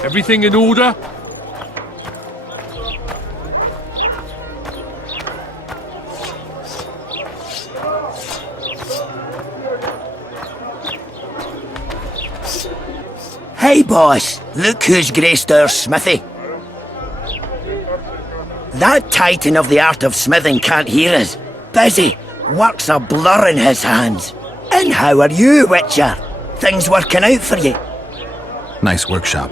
Everything in order? Hey boss, look who's graced our smithy. That titan of the art of smithing can't hear us. Busy, work's a blur in his hands. And how are you, Witcher? Things working out for you? Nice workshop.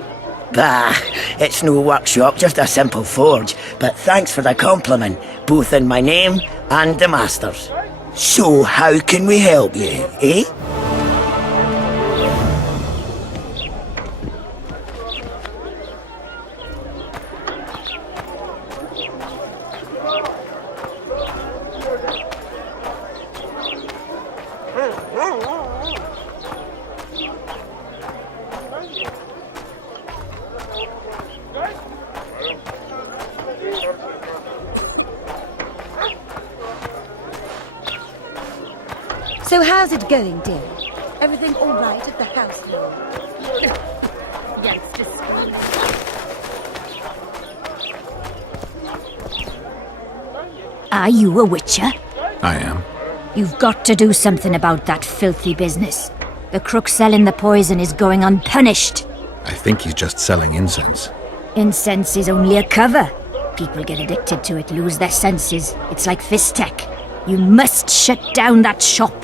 Bah, it's no workshop, just a simple forge. But thanks for the compliment, both in my name and the master's. So how can we help you, eh? So how's it going, dear? Everything all right at the house? Youngster screaming. Are you a witcher? I am. You've got to do something about that filthy business. The crook selling the poison is going unpunished. I think he's just selling incense. Incense is only a cover. People get addicted to it, lose their senses. It's like Fistech. You must shut down that shop.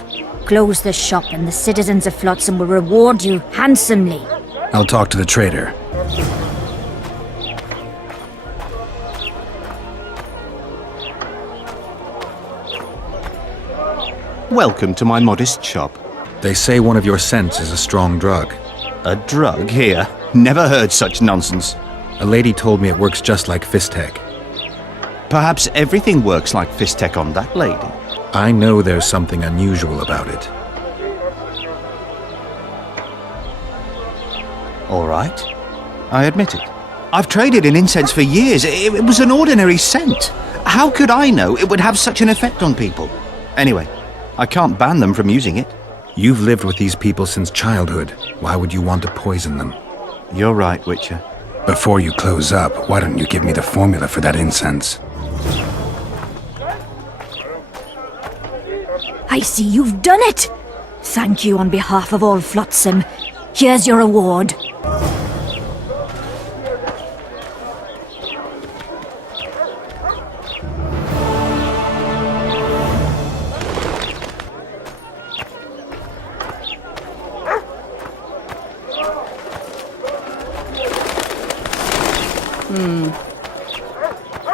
Close the shop and the citizens of Flotsam will reward you handsomely. I'll talk to the trader. Welcome to my modest shop. They say one of your scents is a strong drug. A drug here? Never heard such nonsense. A lady told me it works just like Fistech. Perhaps everything works like Fistech on that lady. I know there's something unusual about it. All right. I admit it. I've traded in incense for years. It was an ordinary scent. How could I know it would have such an effect on people? Anyway, I can't ban them from using it. You've lived with these people since childhood. Why would you want to poison them? You're right, Witcher. Before you close up, why don't you give me the formula for that incense? I see you've done it! Thank you on behalf of all Flotsam. Here's your reward.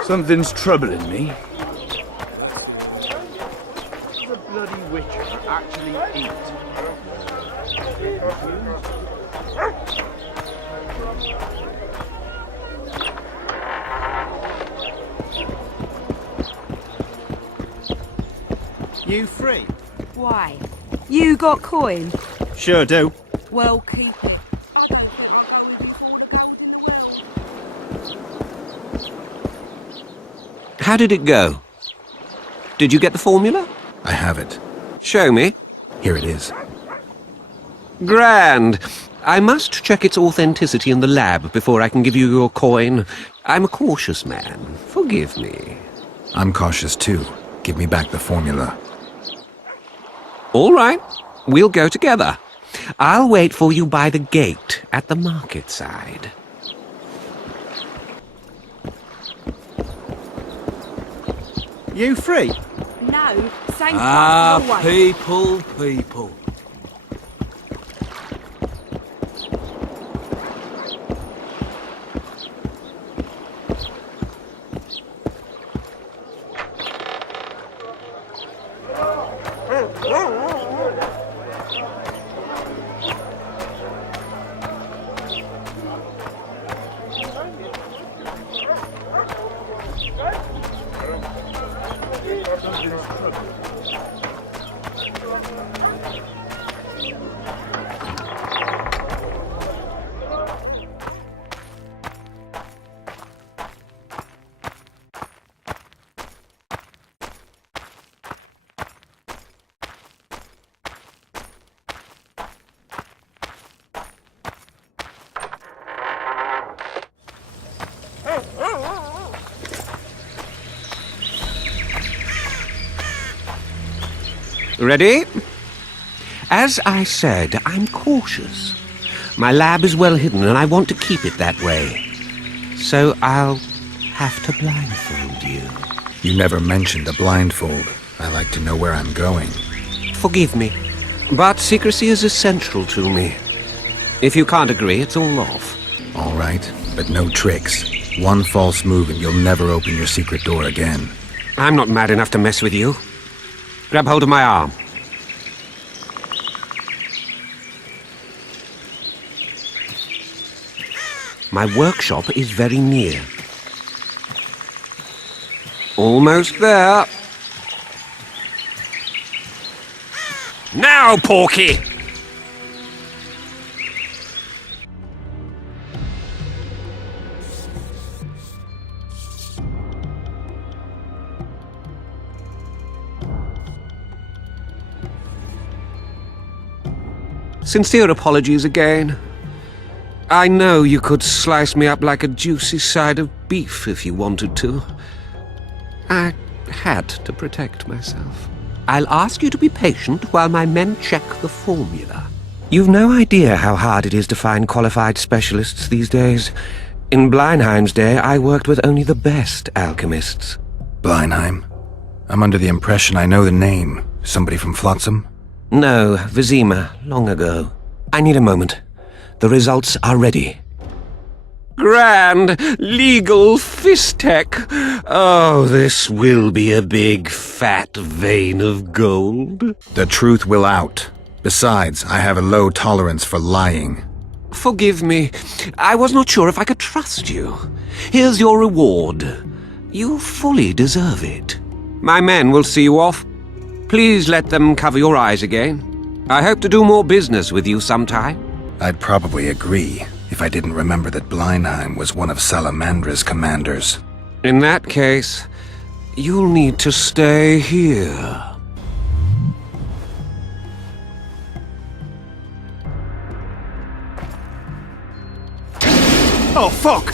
Something's troubling me. The bloody witcher actually eat. You free? Why? You got coin? Sure do. Well, keep it. I don't think I'll hold you for the gold in the world. How did it go? Did you get the formula? I have it. Show me. Here it is. Grand. I must check its authenticity in the lab before I can give you your coin. I'm a cautious man. Forgive me. I'm cautious too. Give me back the formula. All right. We'll go together. I'll wait for you by the gate at the market side. You free? No, same time your way. People. Ready? As I said, I'm cautious. My lab is well hidden, and I want to keep it that way. So I'll have to blindfold you. You never mentioned a blindfold. I like to know where I'm going. Forgive me, but secrecy is essential to me. If you can't agree, it's all off. All right, but no tricks. One false move and you'll never open your secret door again. I'm not mad enough to mess with you. Grab hold of my arm. My workshop is very near. Almost there. Now, Porky! Sincere apologies again. I know you could slice me up like a juicy side of beef if you wanted to. I had to protect myself. I'll ask you to be patient while my men check the formula. You've no idea how hard it is to find qualified specialists these days. In Bleinheim's day, I worked with only the best alchemists. Bleinheim? I'm under the impression I know the name. Somebody from Flotsam? No, Vizima, long ago. I need a moment. The results are ready. Grand legal fistek. Oh, this will be a big fat vein of gold. The truth will out. Besides, I have a low tolerance for lying. Forgive me. I was not sure if I could trust you. Here's your reward. You fully deserve it. My men will see you off. Please let them cover your eyes again. I hope to do more business with you sometime. I'd probably agree, if if I didn't remember that Blindheim was one of Salamandra's commanders. In that case, you'll need to stay here. Oh, fuck!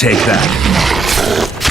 Take that.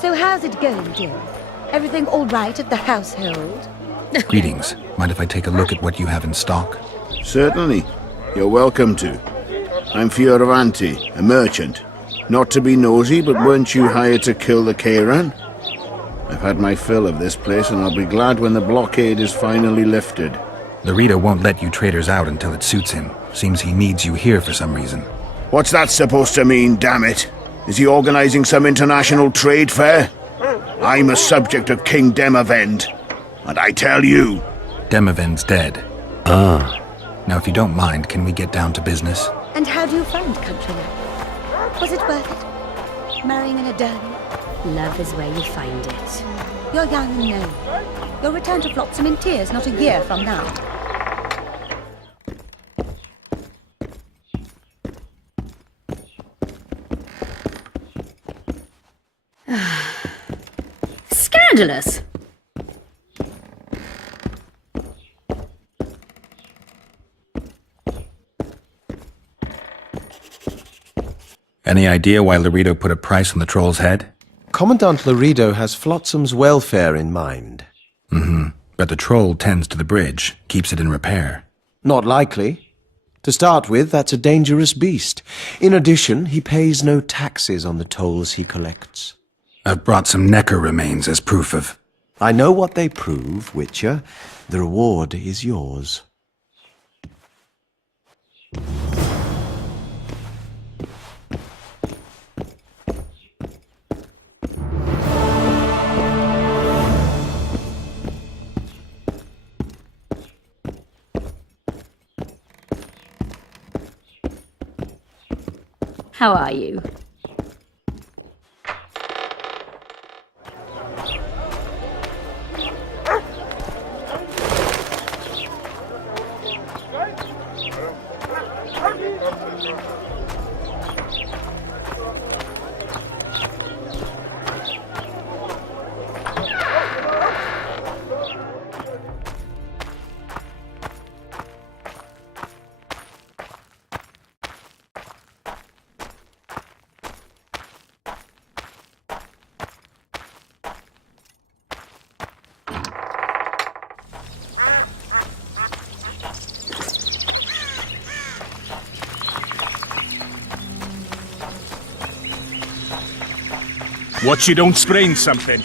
So how's it going, dear? Everything all right at the household? Greetings. Mind if I take a look at what you have in stock? Certainly. You're welcome to. I'm Fioravanti, a merchant. Not to be nosy, but weren't you hired to kill the Kairan? I've had my fill of this place, and I'll be glad when the blockade is finally lifted. The Rita won't let you traders out until it suits him. Seems he needs you here for some reason. What's that supposed to mean, damn it? Is he organizing some international trade fair? I'm a subject of King Demavend, and I tell you... Demavend's dead. Ah. Now, if you don't mind, can we get down to business? And how do you find country life? Was it worth it? Marrying in a den? Love is where you find it. You're young and know. You'll return to Flotsam in tears not a year from now. Scandalous! Any idea why Laredo put a price on the troll's head? Commandant Laredo has Flotsam's welfare in mind. But the troll tends to the bridge, keeps it in repair. Not likely. To start with, that's a dangerous beast. In addition, he pays no taxes on the tolls he collects. I've brought some Necker remains as proof of... I know what they prove, Witcher. The reward is yours. How are you? Watch you don't sprain something.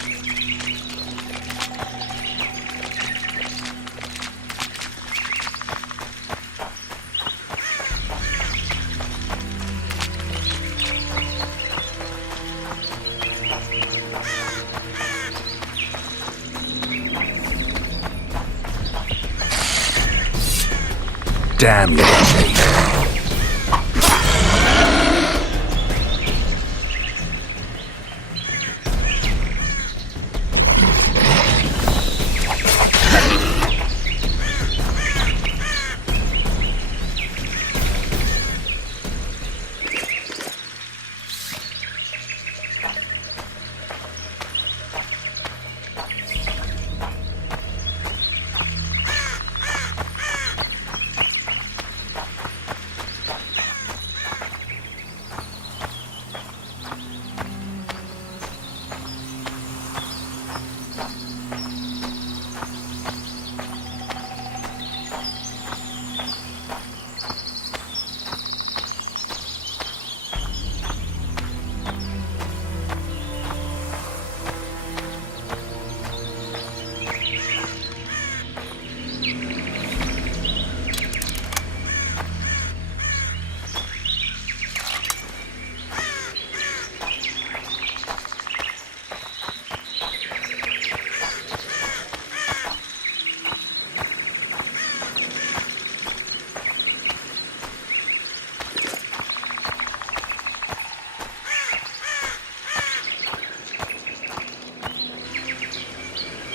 Damn you.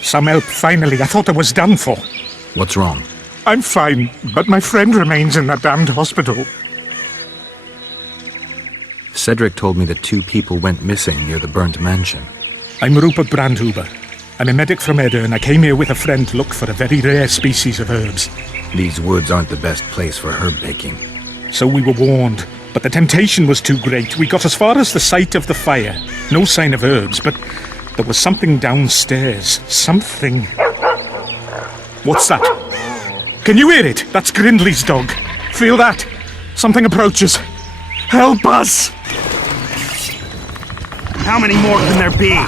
Some help, finally. I thought I was done for. What's wrong? I'm fine, but my friend remains in that damned hospital. Cedric told me that 2 people went missing near the burnt mansion. I'm Rupert Brandhuber. I'm a medic from Edda, and I came here with a friend to look for a very rare species of herbs. These woods aren't the best place for herb picking. So we were warned, but the temptation was too great. We got as far as the site of the fire. No sign of herbs, but there was something downstairs. Something. What's that? Can you hear it? That's Grindley's dog. Feel that? Something approaches. Help us! How many more can there be?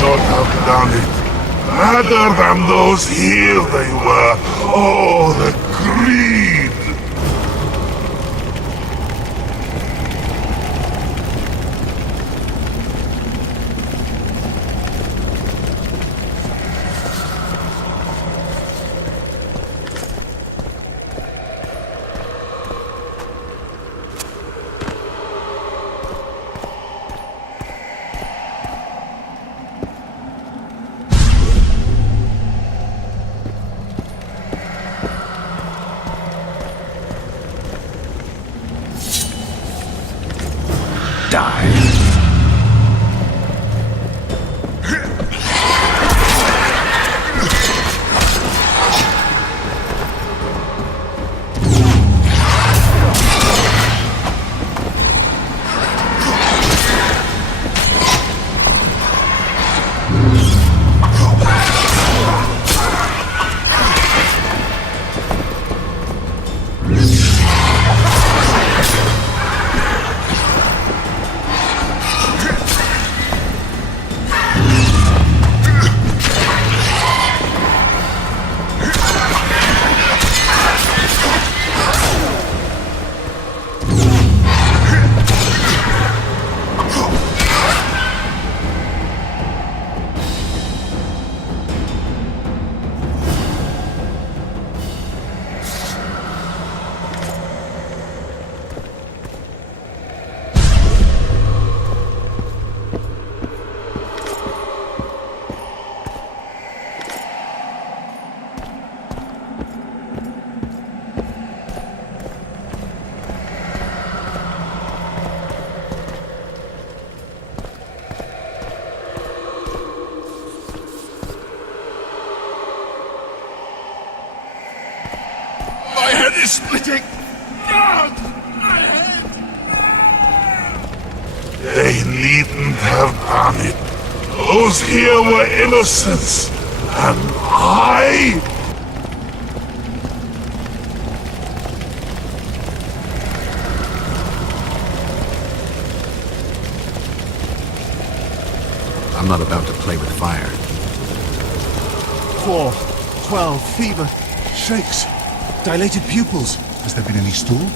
Not have done it. Madder than those here they were. Oh, the greed! is splitting! They needn't have done it. Those here were innocents, and I... I'm not about to play with fire. 4, 12, fever, shakes, dilated pupils. Has there been any stool?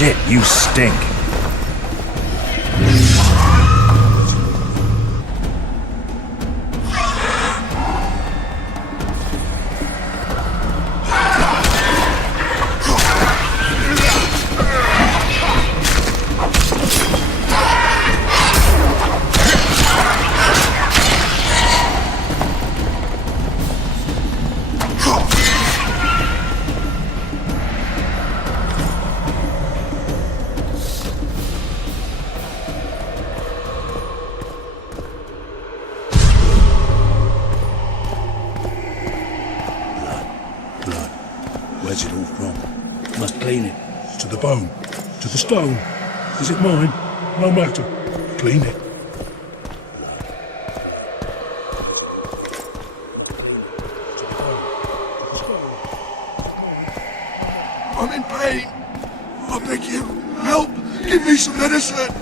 Shit, you stink. Where's it all from? Must clean it. To the bone. To the stone. Is it mine? No matter. Clean it. I'm in pain. I beg you, help! Give me some medicine!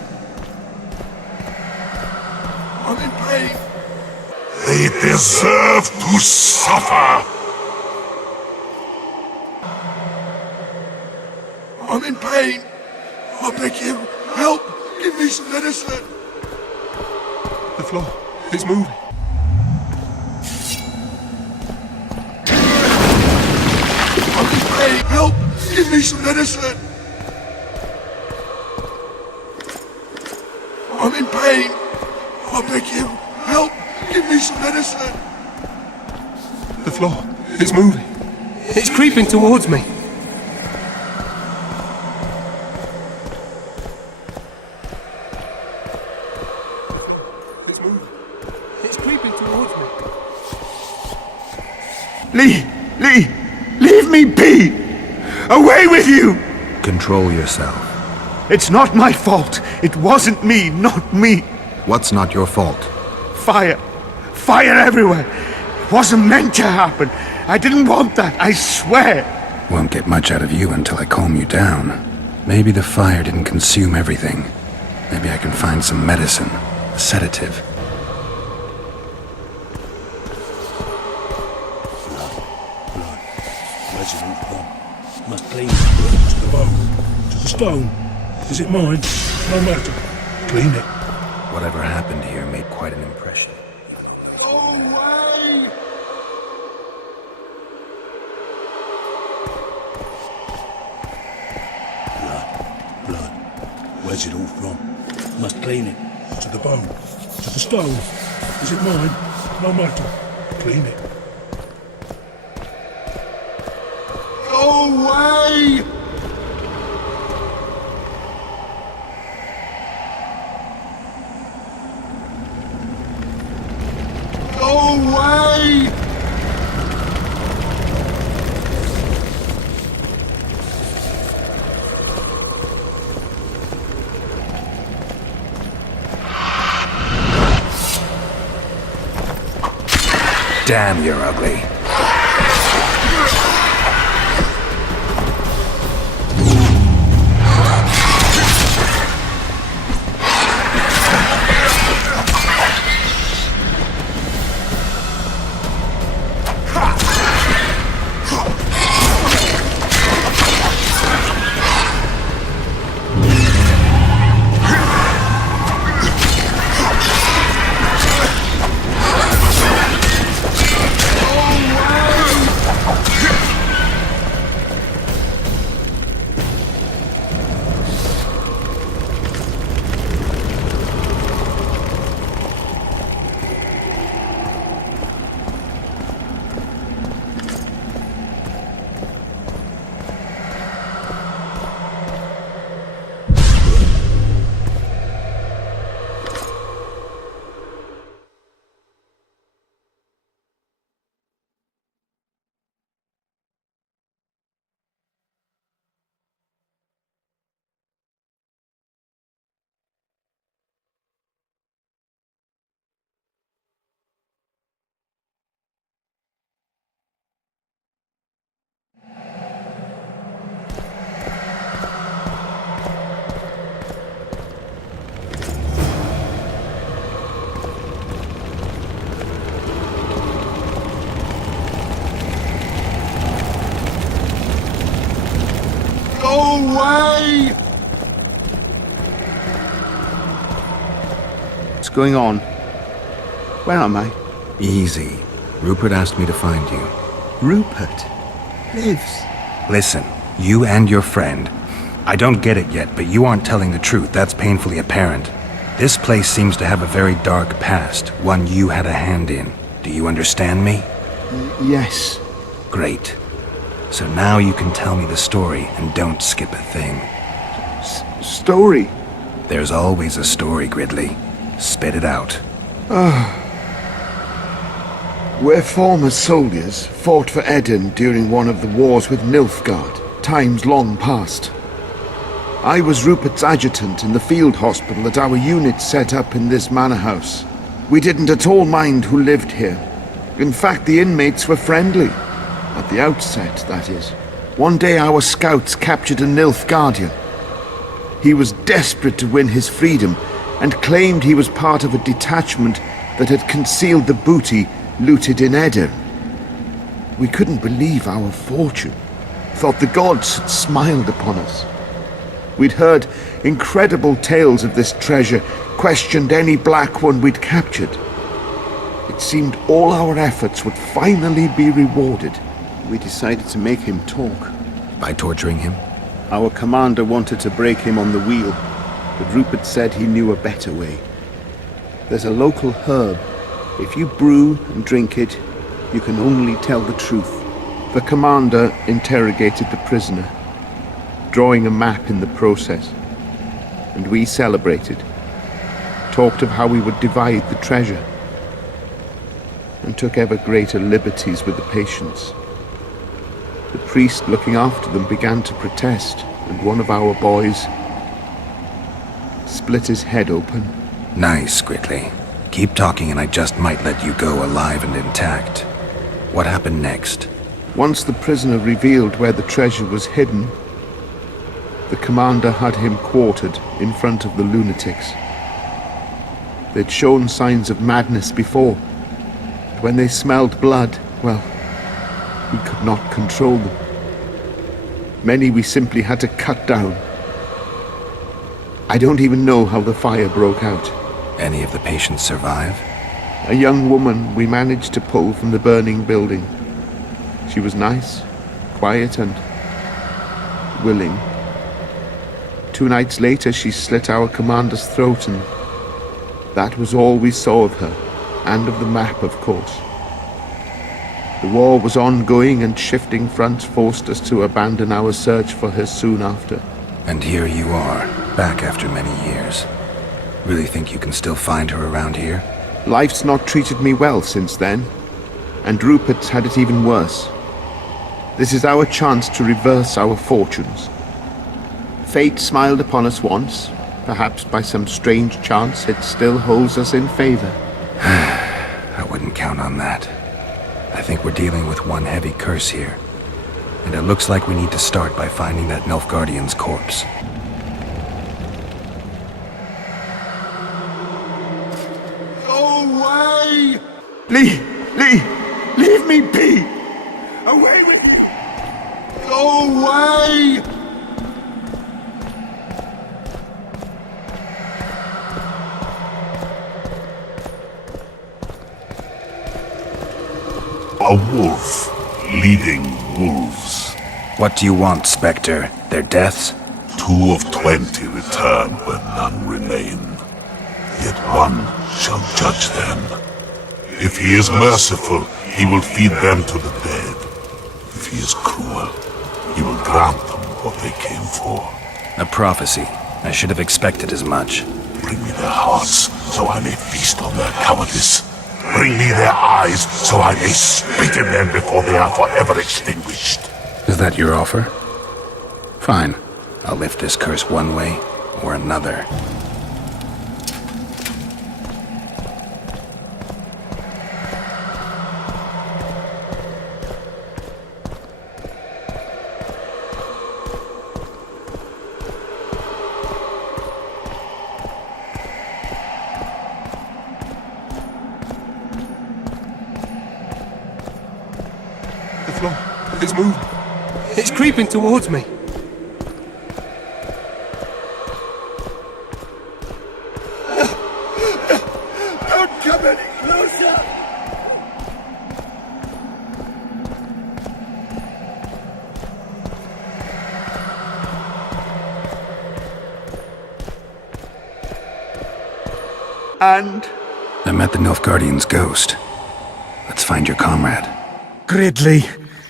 I'm in pain. They deserve to suffer! I'm in pain. I beg you, help! Give me some medicine! The floor. It's moving. I'm in pain. Help! Give me some medicine! I'm in pain. I beg you, help! Give me some medicine! The floor. It's moving. It's creeping towards me. It's moving. It's creeping towards me. Lee! Leave me be! Away with you! Control yourself. It's not my fault. It wasn't me, not me. What's not your fault? Fire. Fire everywhere. It wasn't meant to happen. I didn't want that, I swear. Won't get much out of you until I calm you down. Maybe the fire didn't consume everything. Maybe I can find some medicine, a sedative. Where's it all from? Must clean it. To the bone. To the stone. Is it mine? No matter. Clean it. Whatever happened here made quite an impression. Go away! Blood. Where's it all from? Must clean it. To the bone. To the stone. Is it mine? No matter. Clean it. Go away! Go away! Damn, you're ugly. away! What's going on? Where am I? Easy. Rupert asked me to find you. Rupert lives. Listen, you and your friend. I don't get it yet, but you aren't telling the truth. That's painfully apparent. This place seems to have a very dark past, one you had a hand in. Do you understand me? Yes. Great. So now you can tell me the story and don't skip a thing. Story? There's always a story, Gridley. Spit it out. We're former soldiers, fought for Eden during one of the wars with Nilfgaard, times long past. I was Rupert's adjutant in the field hospital that our unit set up in this manor house. We didn't at all mind who lived here. In fact, the inmates were friendly. At the outset, that is. One day our scouts captured a Nilfgaardian. He was desperate to win his freedom and claimed he was part of a detachment that had concealed the booty looted in Eder. We couldn't believe our fortune. Thought the gods had smiled upon us. We'd heard incredible tales of this treasure, questioned any black one we'd captured. It seemed all our efforts would finally be rewarded. We decided to make him talk. By torturing him? Our commander wanted to break him on the wheel, but Rupert said he knew a better way. There's a local herb. If you brew and drink it, you can only tell the truth. The commander interrogated the prisoner, drawing a map in the process, and we celebrated. Talked of how we would divide the treasure, and took ever greater liberties with the patients. The priest looking after them began to protest, and one of our boys split his head open. Nice, Gridley. Keep talking and I just might let you go alive and intact. What happened next? Once the prisoner revealed where the treasure was hidden, the commander had him quartered in front of the lunatics. They'd shown signs of madness before, but when they smelled blood, well, we could not control them. Many we simply had to cut down. I don't even know how the fire broke out. Any of the patients survive? A young woman we managed to pull from the burning building. She was nice, quiet and willing. 2 nights later she slit our commander's throat, and that was all we saw of her, and of the map, of course. The war was ongoing and shifting fronts forced us to abandon our search for her soon after. And here you are, back after many years. Really think you can still find her around here? Life's not treated me well since then, and Rupert's had it even worse. This is our chance to reverse our fortunes. Fate smiled upon us once. Perhaps by some strange chance it still holds us in favor. I wouldn't count on that. I think we're dealing with one heavy curse here. And it looks like we need to start by finding that Nilfgaardian's corpse. Away! Lee! Leave me be! Away with you! Away! A wolf leading wolves. What do you want, Spectre? Their deaths? 2 of 20 return where none remain. Yet one shall judge them. If he is merciful, he will feed them to the dead. If he is cruel, he will grant them what they came for. A prophecy. I should have expected as much. Bring me their hearts, so I may feast on their cowardice. Bring me their eyes, so I may spit in them before they are forever extinguished. Is that your offer? Fine. I'll lift this curse one way or another. The floor. It's moving. It's creeping towards me. And? I met the Nilfgaardian's ghost. Let's find your comrade. Gridley,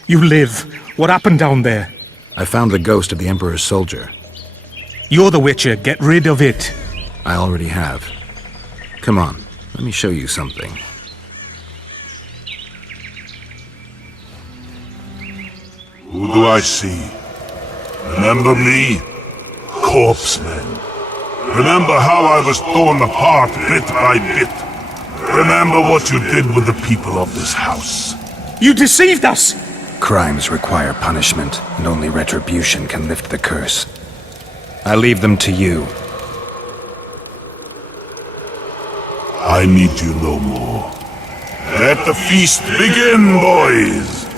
you live. What happened down there? I found the ghost of the Emperor's soldier. You're the Witcher. Get rid of it. I already have. Come on, let me show you something. Who do I see? Remember me? Corpsemen. Remember how I was torn apart bit by bit. Remember what you did with the people of this house. You deceived us! Crimes require punishment, and only retribution can lift the curse. I leave them to you. I need you no more. Let the feast begin, boys!